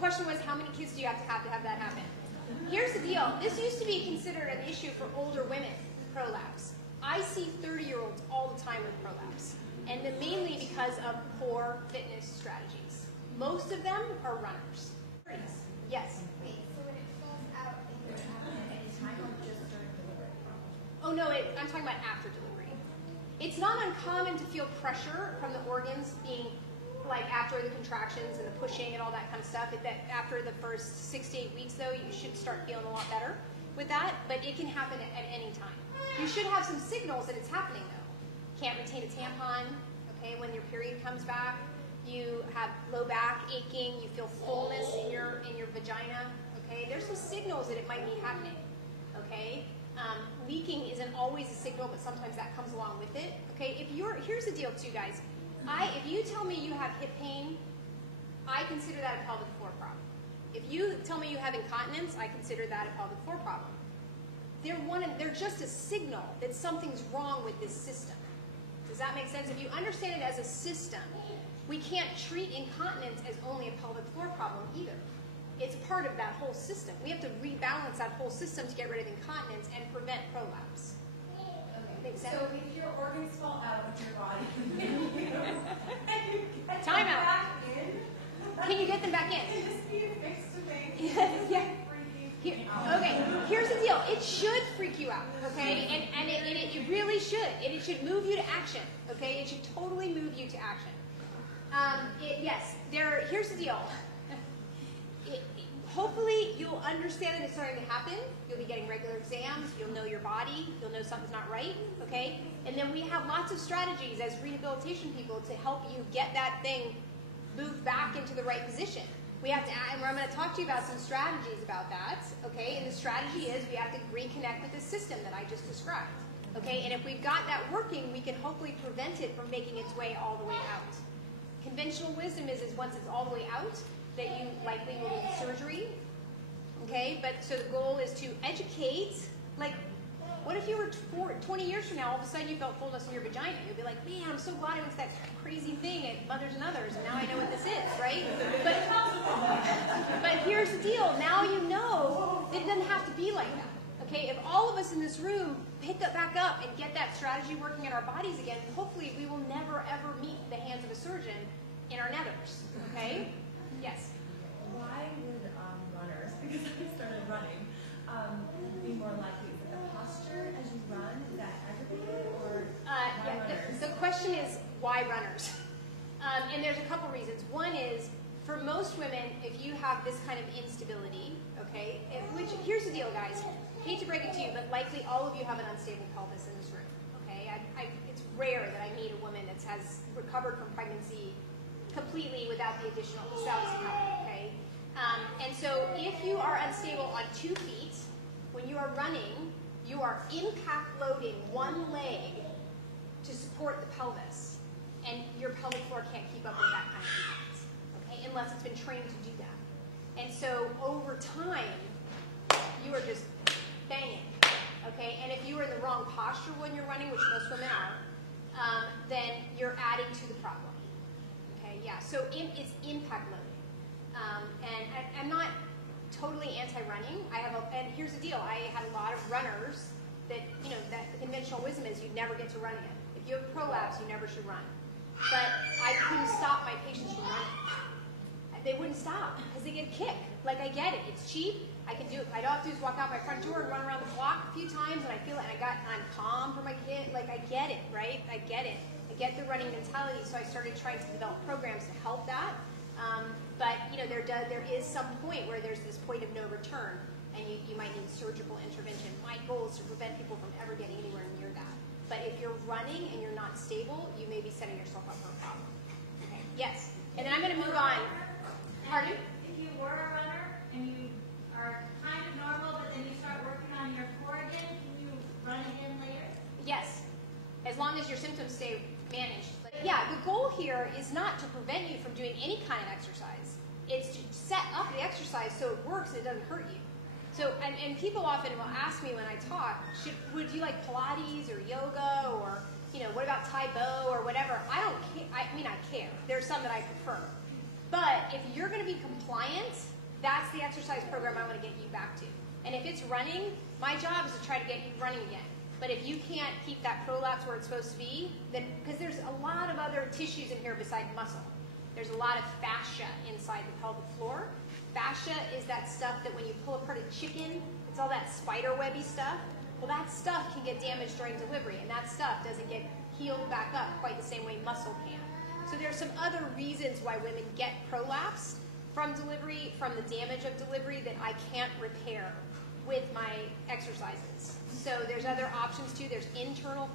question was, how many kids do you have to have that happen? Here's the deal. This used to be considered an issue for older women, prolapse. I see 30-year-olds all the time with prolapse, and mainly because of poor fitness strategies. Most of them are runners. Yes? Wait, so when it falls out, it can happen at any time or just during delivery? Oh no, I'm talking about after delivery. It's not uncommon to feel pressure from the organs being like after the contractions and the pushing and all that kind of stuff. That after the first 6 to 8 weeks though, you should start feeling a lot better with that, but it can happen at any time. You should have some signals that it's happening though. Can't retain a tampon, okay, when your period comes back. You have low back aching, you feel fullness in your vagina, okay? There's some signals that it might be happening, okay? Leaking isn't always a signal, but sometimes that comes along with it, okay? Here's the deal too, guys. If you tell me you have hip pain, I consider that a pelvic floor problem. If you tell me you have incontinence, I consider that a pelvic floor problem. They're just a signal that something's wrong with this system. Does that make sense? If you understand it as a system, we can't treat incontinence as only a pelvic floor problem either. It's part of that whole system. We have to rebalance that whole system to get rid of incontinence and prevent prolapse. Okay. So if your organs fall out of your body, and you get Time them out. back in, Can you get them back in? it just be fixed to make Yeah. Okay, here's the deal. It should freak you out, okay? And it really should. And it should move you to action, okay? It should totally move you to action. Here's the deal. Hopefully you'll understand that it's starting to happen. You'll be getting regular exams. You'll know your body. You'll know something's not right, okay? And then we have lots of strategies as rehabilitation people to help you get that thing moved back into the right position. And I'm going to talk to you about some strategies about that, okay? And the strategy is we have to reconnect with the system that I just described, okay? And if we've got that working, we can hopefully prevent it from making its way all the way out. Conventional wisdom is once it's all the way out, that you likely will need surgery, okay? But so the goal is to educate, like, what if you were 20 years from now, all of a sudden you felt fullness in your vagina? You'd be like, man, I'm so glad I went to that crazy thing at Mothers and Others, and now I know what this is, right? But here's the deal. Now you know it doesn't have to be like that, okay? If all of us in this room pick it back up and get that strategy working in our bodies again, hopefully we will never, ever meet the hands of a surgeon in our nethers, okay? Yes? Why would runners, because I started running, be more likely? Is it the posture as you run? Is that aggravated? Or the question is, why runners? And there's a couple reasons. One is, for most women, if you have this kind of instability, okay, which, here's the deal, guys. Hate to break it to you, but likely all of you have an unstable pelvis in this room, okay? It's rare that I meet a woman that has recovered from pregnancy completely without the additional help, okay? And so if you are unstable on 2 feet, when you are running, you are impact loading one leg to support the pelvis, and your pelvic floor can't keep up with that kind of impact, okay? Unless it's been trained to do that. And so over time, you are just banging, okay? And if you are in the wrong posture when you're running, which most women are, then you're adding to the problem. Yeah, so it's impact loading. And I'm not totally anti-running. And here's the deal. I have a lot of runners that, that the conventional wisdom is you never get to run again. If you have prolapse, you never should run. But I couldn't stop my patients from running. They wouldn't stop because they get a kick. Like, I get it. It's cheap. I can do it. All I have to do is walk out my front door and run around the block a few times, and I feel it, and I'm calm for my kid. Like, I get it, right? I get it. I get the running mentality, so I started trying to develop programs to help that. But there is some point where there's this point of no return, and you might need surgical intervention. My goal is to prevent people from ever getting anywhere near that. But if you're running and you're not stable, you may be setting yourself up for a problem. Okay. Yes. And then I'm going to move on. Pardon? If you were a runner and you are kind of normal, but then you start working on your core again, can you run again later? Yes. As long as your symptoms stay managed. But yeah, the goal here is not to prevent you from doing any kind of exercise. It's to set up the exercise so it works and it doesn't hurt you. So, and people often will ask me when I talk, would you like Pilates or yoga or, what about Tai Bo or whatever? I don't care. I care. There's some that I prefer. But if you're going to be compliant, that's the exercise program I want to get you back to. And if it's running, my job is to try to get you running again. But if you can't keep that prolapse where it's supposed to be, then, because there's a lot of other tissues in here besides muscle. There's a lot of fascia inside the pelvic floor. Fascia is that stuff that when you pull apart a chicken, it's all that spider webby stuff. Well, that stuff can get damaged during delivery, and that stuff doesn't get healed back up quite the same way muscle can. So there's some other reasons why women get prolapsed from delivery, from the damage of delivery, that I can't repair with my exercises. So there's other options too. There's internal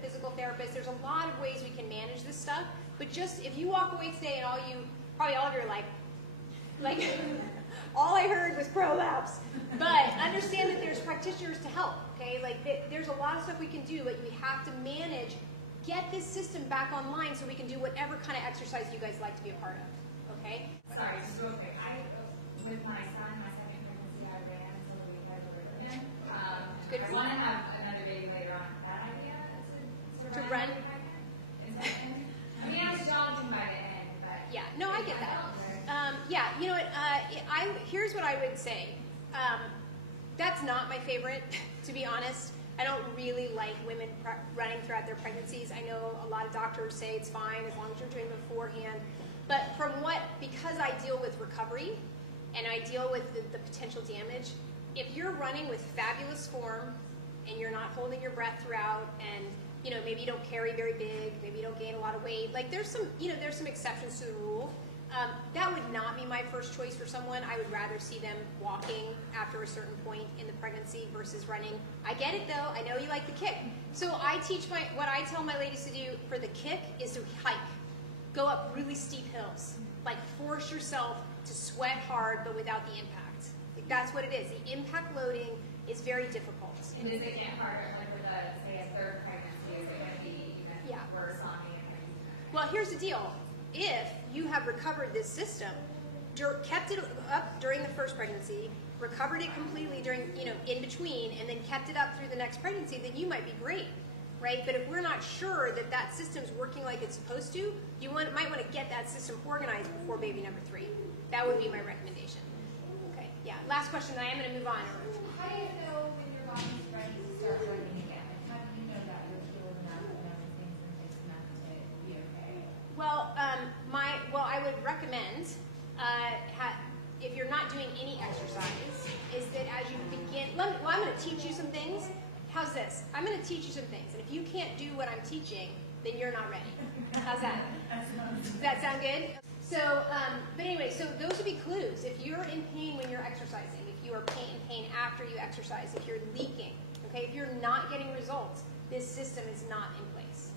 physical therapists. There's a lot of ways we can manage this stuff. But just if you walk away today and probably all of you are like all I heard was prolapse. But understand that there's practitioners to help, okay? Like there's a lot of stuff we can do, but we have to manage, get this system back online so we can do whatever kind of exercise you guys like to be a part of, okay? Sorry, just real quick. With my son, my second pregnancy, I ran until the week I delivered him. Good I for want to you. have another baby later on. Bad idea To run? I mean, I was jogging by the end, but Yeah, no, I get that. Yeah, you know what, here's what I would say. That's not my favorite, to be honest. I don't really like women running throughout their pregnancies. I know a lot of doctors say it's fine as long as you're doing it beforehand. But because I deal with recovery and I deal with the potential damage, if you're running with fabulous form and you're not holding your breath throughout, and maybe you don't carry very big, maybe you don't gain a lot of weight, like there's some exceptions to the rule. That would not be my first choice for someone. I would rather see them walking after a certain point in the pregnancy versus running. I get it though. I know you like the kick. So what I tell my ladies to do for the kick is to hike. Go up really steep hills. Like force yourself to sweat hard but without the impact. Like, that's what it is. The impact loading is very difficult. And does it get harder, like with say a third pregnancy? Is it going to be even worse on me? Well, here's the deal. If you have recovered this system, kept it up during the first pregnancy, recovered it completely during, in between, and then kept it up through the next pregnancy, then you might be great, right? But if we're not sure that that system's working like it's supposed to, you might want to get that system organized before baby number 3. That would be my recommendation. Okay, yeah. Last question, then I am going to move on. How do you know when your body's ready to start running again? Like, how do you know that you're healed enough and everything's in place enough to be okay? Well, I would recommend, if you're not doing any exercise, is that as you begin, I'm going to teach you some things. How's this? I'm going to teach you some things, and if you can't do what I'm teaching, then you're not ready. How's that? Does that sound good? So, but anyway, so those would be clues. If you're in pain when you're exercising, if you are in pain after you exercise, if you're leaking, okay, if you're not getting results, this system is not in place.